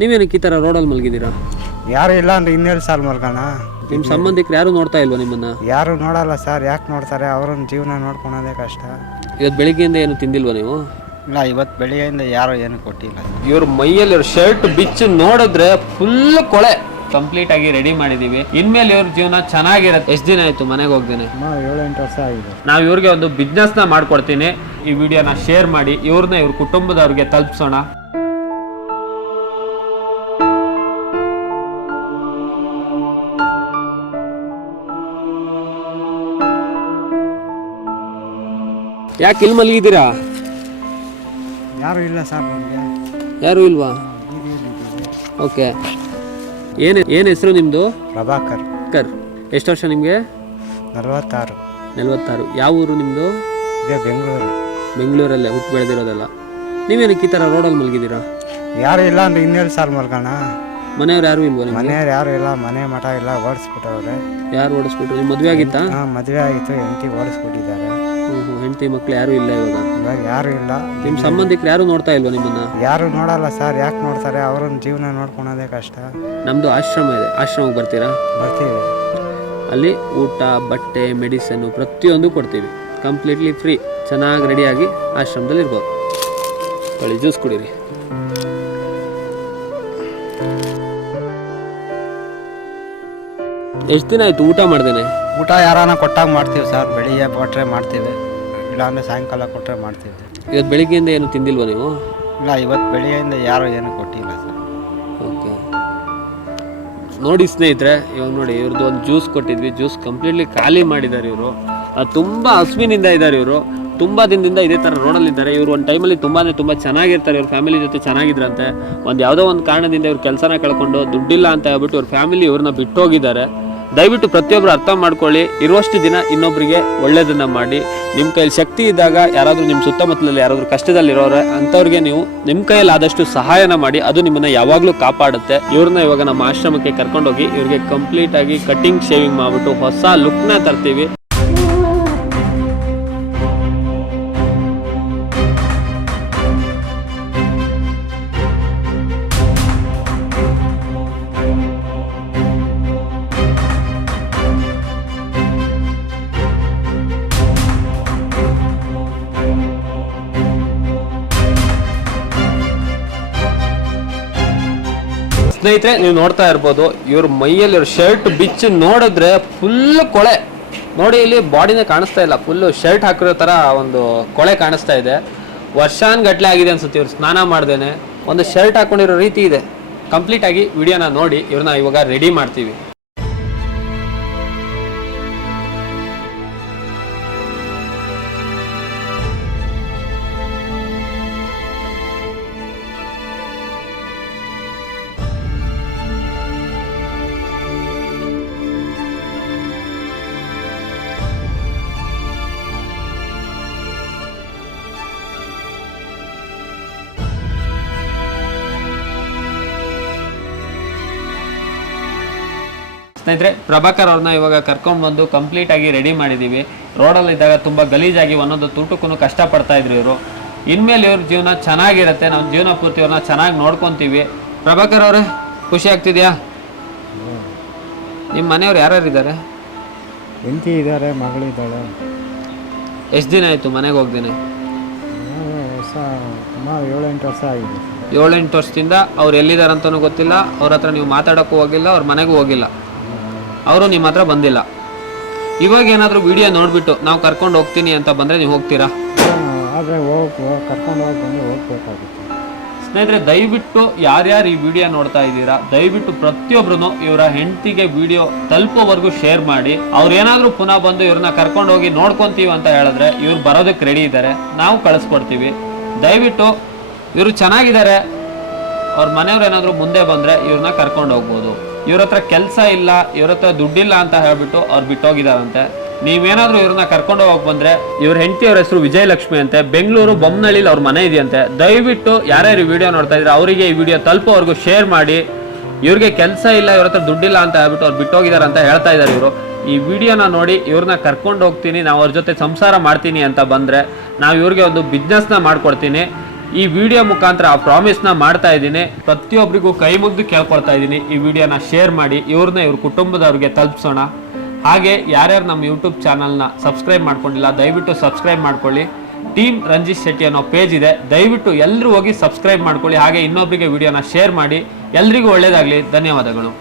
ನೀವೇನಕ್ಕೆ ಈ ಥರ ರೋಡಲ್ಲಿ ಮಲಗಿದ್ದೀರಾ? ಯಾರು ಇಲ್ಲ ಅಂದ್ರೆ ಇನ್ನೆರಡು ಸಾಲ ಮಲ್ಗೋಣ. ನಿಮ್ಮ ಸಂಬಂಧಿಕರು ಯಾರು ನೋಡ್ತಾ ಇಲ್ವಾ ನಿಮ್ಮನ್ನ? ಯಾರು ನೋಡಲ್ಲ ಸರ್ ಯಾಕೆ ನೋಡ್ತಾರೆ? ಅವ್ರನ್ನ ಜೀವನ ನೋಡ್ಕೊಳೋದೇ ಕಷ್ಟ. ಇವತ್ತು ಬೆಳಿಗ್ಗೆಯಿಂದ ಏನು ತಿಂದಿಲ್ವಾ ನೀವು? ಇಲ್ಲ ಇವತ್ತು ಬೆಳಿಗ್ಗೆಯಿಂದ ಯಾರು ಏನು ಕೊಟ್ಟಿಲ್ಲ. ಇವ್ರ ಮೈಯಲ್ಲಿ ಶರ್ಟ್ ಬಿಚ್ಚು ನೋಡಿದ್ರೆ ಫುಲ್ ಕೊಳೆ. ಕಂಪ್ಲೀಟ್ ಆಗಿ ರೆಡಿ ಮಾಡಿದೀವಿ. ಇನ್ಮೇಲೆ ಇವ್ರ ಜೀವನ ಚೆನ್ನಾಗಿರತ್ತೆ. ಎಷ್ಟು ದಿನ ಆಯ್ತು ಮನೆಗೆ ಹೋಗ್ದೇನೆ? ಏಳು ಎಂಟು ವರ್ಷ ಆಗಿದೆ. ನಾವು ಇವ್ರಿಗೆ ಒಂದು ಬಿಸ್ನೆಸ್ನ ಮಾಡ್ಕೊಡ್ತೀನಿ. ಈ ವಿಡಿಯೋನ ಶೇರ್ ಮಾಡಿ ಇವ್ರನ್ನ ಇವ್ರ ಕುಟುಂಬದವ್ರಿಗೆ ತಲುಪಿಸೋಣ. ಯಾಕೆ ಇಲ್ಲಿ ಮಲಗಿದ್ದೀರಾ ಯಾರು ಇಲ್ಲ ಸರ್ ನಮಗೆ. ಯಾರು ಇಲ್ವಾ? ಓಕೆ. ಏನು ಏನು ಹೆಸರು ನಿಮ್ಮದು ಪ್ರಭಾಕರ್. ಕರ್. ಎಷ್ಟು ವರ್ಷ ನಿಮಗೆ? ನಲವತ್ತಾರು. ನಲವತ್ತಾರು. ಯಾವ ಊರು ನಿಮ್ಮದು ಇದೇ ಬೆಂಗಳೂರು. ಬೆಂಗಳೂರಲ್ಲೇ ಹುಟ್ಟು ಬೆಳೆದಿರೋದಲ್ಲ. ನೀವೇನಕ್ಕೆ ಈ ಥರ ರೋಡಲ್ಲಿ ಮಲಗಿದ್ದೀರಾ? ಯಾರು ಇಲ್ಲ ಅಂದ್ರೆ ಇನ್ನೆರಡು ಸಾಲ ಮಲ್ಕೋಣ ಮನೆಯವ್ರು ಯಾರು ಇಲ್ವಾ ನಿಮಗೆ? ಮನೆಯವ್ರು ಯಾರು ಇಲ್ಲ ಮನೆ ಮಠ ಇಲ್ಲ ಓಡಿಸ್ಬಿಟ್ಟವ್ರೆ. ಯಾರು ಓಡಿಸ್ಬಿಟ್ರು? ನಿಮ್ಮ ಮದುವೆ ಆಗಿತ್ತಾ? ಹಾಂ ಮದುವೆ ಆಗಿತ್ತು ಹೆಂಡತಿ ಓಡಿಸ್ಬಿಟ್ಟಿದ್ದಾರೆ. ಹೆಂಡತಿ ಮಕ್ಳು ಯಾರು ಇಲ್ಲ ಇವಾಗ. ಇವಾಗ ಯಾರು ಇಲ್ಲ. ನಿಮ್ಮ ಸಂಬಂಧಿಕರು ಯಾರು ನೋಡ್ತಾ ಇಲ್ವಾ ನಿಮ್ಮನ್ನ? ಯಾರು ನೋಡಲ್ಲ ಸರ್ ಯಾಕೆ ನೋಡ್ತಾರೆ? ಅವ್ರನ್ನ ಜೀವನ ನೋಡ್ಕೊಳೋದೇ ಕಷ್ಟ. ನಮ್ಮದು ಆಶ್ರಮ ಇದೆ. ಆಶ್ರಮಕ್ಕೆ ಬರ್ತೀರಾ? ಬರ್ತೀವಿ. ಅಲ್ಲಿ ಊಟ ಬಟ್ಟೆ ಮೆಡಿಸನ್ನು ಪ್ರತಿಯೊಂದು ಕೊಡ್ತೀವಿ. Completely free. ಚೆನ್ನಾಗಿ ರೆಡಿಯಾಗಿ ಆಶ್ರಮದಲ್ಲಿ ಇರ್ಬೋದು. ಒಳ್ಳೆ ಜ್ಯೂಸ್ ಕುಡೀರಿ. ಎಷ್ಟು ದಿನ ಆಯಿತು ಊಟ ಮಾಡ್ದೇನೆ? ಊಟ ಯಾರಾನ ಕೊಟ್ಟಾಗ ಮಾಡ್ತೀವಿ ಸರ್. ಬೆಳಿಗ್ಗೆ ಕೊಟ್ಟರೆ ಮಾಡ್ತೀವಿ ಇಲ್ಲಾಂದ್ರೆ ಸಾಯಂಕಾಲ ಕೊಟ್ಟರೆ ಮಾಡ್ತೀವಿ. ಇವತ್ತು ಬೆಳಿಗ್ಗೆಯಿಂದ ಏನು ತಿಂದಿಲ್ವಾ ನೀವು? ಇಲ್ಲ ಇವತ್ತು ಬೆಳಿಗ್ಗೆಯಿಂದ ಯಾರು ಏನು ಕೊಟ್ಟಿಲ್ಲ ಸರ್. ಓಕೆ. ನೋಡಿ ಸ್ನೇಹಿತರೆ ಇವಾಗ ನೋಡಿ ಇವ್ರದ್ದು ಒಂದು ಜ್ಯೂಸ್ ಕೊಟ್ಟಿದ್ವಿ. ಜ್ಯೂಸ್ ಕಂಪ್ಲೀಟ್ಲಿ ಖಾಲಿ ಮಾಡಿದ್ದಾರೆ ಇವರು. ತುಂಬ ಹಸುವಿನಿಂದ ಇದ್ದಾರೆ ಇವರು. ತುಂಬ ದಿನದಿಂದ ಇದೇ ಥರ ರೋಡಲ್ಲಿದ್ದಾರೆ ಇವರು ಒಂದು ಟೈಮಲ್ಲಿ ತುಂಬಾ ತುಂಬ ಚೆನ್ನಾಗಿರ್ತಾರೆ. ಇವ್ರ ಫ್ಯಾಮಿಲಿ ಜೊತೆ ಚೆನ್ನಾಗಿದ್ರಂತೆ. ಒಂದು ಯಾವುದೋ ಒಂದು ಕಾರಣದಿಂದ ಇವ್ರ ಕೆಲಸನ ಕಳ್ಕೊಂಡು ದುಡ್ಡಿಲ್ಲ ಅಂತ ಹೇಳ್ಬಿಟ್ಟು ಇವ್ರ ಫ್ಯಾಮಿಲಿ ಇವ್ರನ್ನ ಬಿಟ್ಟೋಗಿದ್ದಾರೆ. ದಯವಿಟ್ಟು ಪ್ರತಿಯೊಬ್ಬರು ಅರ್ಥ ಮಾಡ್ಕೊಳ್ಳಿ, ಇರುವಷ್ಟು ದಿನ ಇನ್ನೊಬ್ಬರಿಗೆ ಒಳ್ಳೆಯದನ್ನು ಮಾಡಿ. ನಿಮ್ಮ ಕೈಯಲ್ಲಿ ಶಕ್ತಿ ಇದ್ದಾಗ ಯಾರಾದರೂ ನಿಮ್ಮ ಸುತ್ತಮುತ್ತಲಲ್ಲಿ ಯಾರಾದರೂ ಕಷ್ಟದಲ್ಲಿರೋರೆ, ಅಂಥವ್ರಿಗೆ ನೀವು ನಿಮ್ಮ ಕೈಯಲ್ಲಿ ಆದಷ್ಟು ಸಹಾಯನ ಮಾಡಿ, ಅದು ನಿಮ್ಮನ್ನ ಯಾವಾಗಲೂ ಕಾಪಾಡುತ್ತೆ. ಇವ್ರನ್ನ ಇವಾಗ ನಮ್ಮ ಆಶ್ರಮಕ್ಕೆ ಕರ್ಕೊಂಡೋಗಿ, ಇವ್ರಿಗೆ ಕಂಪ್ಲೀಟಾಗಿ ಕಟಿಂಗ್ ಶೇವಿಂಗ್ ಮಾಡಿಬಿಟ್ಟು ಹೊಸ ಲುಕ್ನ ತರ್ತೀವಿ. ಸ್ನೇಹಿತರೆ, ನೀವು ನೋಡ್ತಾ ಇರ್ಬೋದು, ಇವ್ರ ಮೈಯಲ್ಲಿ ಶರ್ಟ್ ಬಿಚ್ಚು ನೋಡಿದ್ರೆ ಫುಲ್ ಕೊಳೆ. ನೋಡಿ, ಇಲ್ಲಿ ಬಾಡಿನೇ ಕಾಣಿಸ್ತಾ ಇಲ್ಲ ಫುಲ್ಲು ಶರ್ಟ್ ಹಾಕಿರೋ ಥರ ಒಂದು ಕೊಳೆ ಕಾಣಿಸ್ತಾ ಇದೆ. ವರ್ಷಾನ್ಗಟ್ಲೆ ಆಗಿದೆ ಅನ್ಸುತ್ತೆ, ಇವ್ರು ಸ್ನಾನ ಮಾಡ್ದೇನೆ. ಒಂದು ಶರ್ಟ್ ಹಾಕೊಂಡಿರೋ ರೀತಿ ಇದೆ. ಕಂಪ್ಲೀಟ್ ಆಗಿ ವಿಡಿಯೋನ ನೋಡಿ ಇವ್ರನ್ನ ಇವಾಗ ರೆಡಿ ಮಾಡ್ತೀವಿ. ಸ್ನೇಹಿತರೆ ಪ್ರಭಾಕರ್ ಅವ್ರನ್ನ ಇವಾಗ ಕರ್ಕೊಂಡು ಬಂದು ಕಂಪ್ಲೀಟ್ ಆಗಿ ರೆಡಿ ಮಾಡಿದ್ದೀವಿ ರೋಡಲ್ಲಿ ಇದ್ದಾಗ ತುಂಬ ಗಲೀಜಾಗಿ ಒಂದೊಂದು ತೂಟಕ್ಕೂ ಕಷ್ಟಪಡ್ತಾ ಇದ್ರು ಇವರು. ಇನ್ಮೇಲೆ ಇವ್ರ ಜೀವನ ಚೆನ್ನಾಗಿರುತ್ತೆ ನಮ್ಮ ಜೀವನ ಪೂರ್ತಿ ಅವ್ರನ್ನ ಚೆನ್ನಾಗಿ ನೋಡ್ಕೊತೀವಿ. ಪ್ರಭಾಕರ್ ಅವರೇ ಖುಷಿ ಆಗ್ತಿದ್ಯಾ? ನಿಮ್ಮ ಮನೆಯವ್ರು ಯಾರ್ಯಾರು ಇದ್ದಾರೆ? ಹೆಂಡತಿ ಇದ್ದಾರೆ ಮಗಳಿದ್ದಾಳೆ ಎಷ್ಟು ದಿನ ಆಯಿತು ಮನೆಗೆ ಹೋಗ್ದೇನೆ? ಏಳೆಂಟು ವರ್ಷ ಆಗಿದೆ. ಏಳೆಂಟು ವರ್ಷದಿಂದ ಅವ್ರು ಎಲ್ಲಿದ್ದಾರೆ ಅಂತಲೂ ಗೊತ್ತಿಲ್ಲ. ಅವ್ರ ಹತ್ರ ನೀವು ಮಾತಾಡೋಕ್ಕೂ ಹೋಗಿಲ್ಲ ಅವ್ರ ಮನೆಗೂ ಹೋಗಿಲ್ಲ. ಅವರು ನಿಮ್ಮ ಹತ್ರ ಬಂದಿಲ್ಲ. ಇವಾಗ ಏನಾದರೂ ವಿಡಿಯೋ ನೋಡಿಬಿಟ್ಟು ನಾವು ಕರ್ಕೊಂಡು ಹೋಗ್ತೀನಿ ಅಂತ ಬಂದರೆ ನೀವು ಹೋಗ್ತೀರಾ? ಆದರೆ ಹೋಗಿ ಕರ್ಕೊಂಡು ಹೋಗಿ ಬಂದು ಹೋಗ್ಬೇಕಾಗುತ್ತೆ. ಸ್ನೇಹಿತರೆ ದಯವಿಟ್ಟು ಯಾರ್ಯಾರು ಈ ವಿಡಿಯೋ ನೋಡ್ತಾ ಇದ್ದೀರಾ ದಯವಿಟ್ಟು ಪ್ರತಿಯೊಬ್ಬರು ಇವರ ಹೆಂಡತಿಗೆ ವಿಡಿಯೋ ತಲುಪೋವರೆಗೂ ಶೇರ್ ಮಾಡಿ. ಅವ್ರು ಏನಾದರೂ ಪುನಃ ಬಂದು ಇವ್ರನ್ನ ಕರ್ಕೊಂಡು ಹೋಗಿ ನೋಡ್ಕೊಂತೀವಿ ಅಂತ ಹೇಳಿದ್ರೆ ಇವ್ರು ಬರೋದಕ್ಕೆ ರೆಡಿ ಇದ್ದಾರೆ ನಾವು ಕಳಿಸ್ಕೊಡ್ತೀವಿ. ದಯವಿಟ್ಟು ಇವರು ಚೆನ್ನಾಗಿದ್ದಾರೆ ಅವ್ರ ಮನೆಯವ್ರು ಏನಾದರೂ ಮುಂದೆ ಬಂದರೆ ಇವ್ರನ್ನ ಕರ್ಕೊಂಡು ಹೋಗ್ಬೋದು. ಇವ್ರ ಹತ್ರ ಕೆಲಸ ಇಲ್ಲ, ಇವ್ರ ಹತ್ರ ದುಡ್ಡಿಲ್ಲ ಅಂತ ಹೇಳ್ಬಿಟ್ಟು ಅವ್ರು ಬಿಟ್ಟೋಗಿದಾರಂತೆ. ನೀವೇನಾದ್ರೂ ಇವ್ರನ್ನ ಕರ್ಕೊಂಡು ಹೋಗಕ್ ಬಂದ್ರೆ ಇವ್ರ ಹೆಂಡತಿ ಅವ್ರ ಹೆಸರು ವಿಜಯಲಕ್ಷ್ಮಿ ಅಂತೆ, ಬೆಂಗಳೂರು ಬೊಮ್ಮನಹಳ್ಳಿ ಅವ್ರ ಮನೆ ಇದೆಯಂತೆ, ದಯವಿಟ್ಟು ಯಾರ್ಯಾರು ವಿಡಿಯೋ ನೋಡ್ತಾ ಇದ್ರೆ ಅವರಿಗೆ ಈ ವಿಡಿಯೋ ತಲುಪೋವರೆಗೂ ಶೇರ್ ಮಾಡಿ. ಇವ್ರಿಗೆ ಕೆಲಸ ಇಲ್ಲ, ಇವ್ರ ಹತ್ರ ದುಡ್ಡಿಲ್ಲ ಅಂತ ಹೇಳ್ಬಿಟ್ಟು ಅವ್ರು ಬಿಟ್ಟೋಗಿದ್ದಾರೆ ಅಂತ ಹೇಳ್ತಾ ಇದ್ದಾರೆ ಇವರು. ಈ ವಿಡಿಯೋನ ನೋಡಿ ಇವ್ರನ್ನ ಕರ್ಕೊಂಡು ಹೋಗ್ತೀನಿ, ನಾವು ಅವ್ರ ಜೊತೆ ಸಂಸಾರ ಮಾಡ್ತೀನಿ ಅಂತ ಬಂದ್ರೆ ನಾವು ಇವ್ರಿಗೆ ಒಂದು ಬಿಸ್ನೆಸ್ನ ಮಾಡ್ಕೊಡ್ತೀನಿ. ಈ ವಿಡಿಯೋ ಮುಖಾಂತರ ಆ ಪ್ರಾಮಿಸ್ನ ಮಾಡ್ತಾ ಇದ್ದೀನಿ. ಪ್ರತಿಯೊಬ್ಬರಿಗೂ ಕೈ ಮುಗ್ದು ಕೇಳ್ಕೊಳ್ತಾ ಇದ್ದೀನಿ. ಈ ವಿಡಿಯೋನ ಶೇರ್ ಮಾಡಿ, ಇವ್ರನ್ನ ಇವ್ರ ಕುಟುಂಬದವ್ರಿಗೆ ತಲುಪಿಸೋಣ. ಹಾಗೆ ಯಾರ್ಯಾರು ನಮ್ಮ ಯೂಟ್ಯೂಬ್ ಚಾನಲ್ನ ಸಬ್ಸ್ಕ್ರೈಬ್ ಮಾಡ್ಕೊಂಡಿಲ್ಲ, ದಯವಿಟ್ಟು ಸಬ್ಸ್ಕ್ರೈಬ್ ಮಾಡ್ಕೊಳ್ಳಿ. ಟೀಮ್ ರಂಜಿತ್ ಶೆಟ್ಟಿ ಅನ್ನೋ ಪೇಜ್ ಇದೆ. ದಯವಿಟ್ಟು ಎಲ್ಲರೂ ಹೋಗಿ ಸಬ್ಸ್ಕ್ರೈಬ್ ಮಾಡ್ಕೊಳ್ಳಿ. ಹಾಗೆ ಇನ್ನೊಬ್ಬರಿಗೆ ವಿಡಿಯೋನ ಶೇರ್ ಮಾಡಿ. ಎಲ್ರಿಗೂ ಒಳ್ಳೆಯದಾಗಲಿ ಧನ್ಯವಾದಗಳು.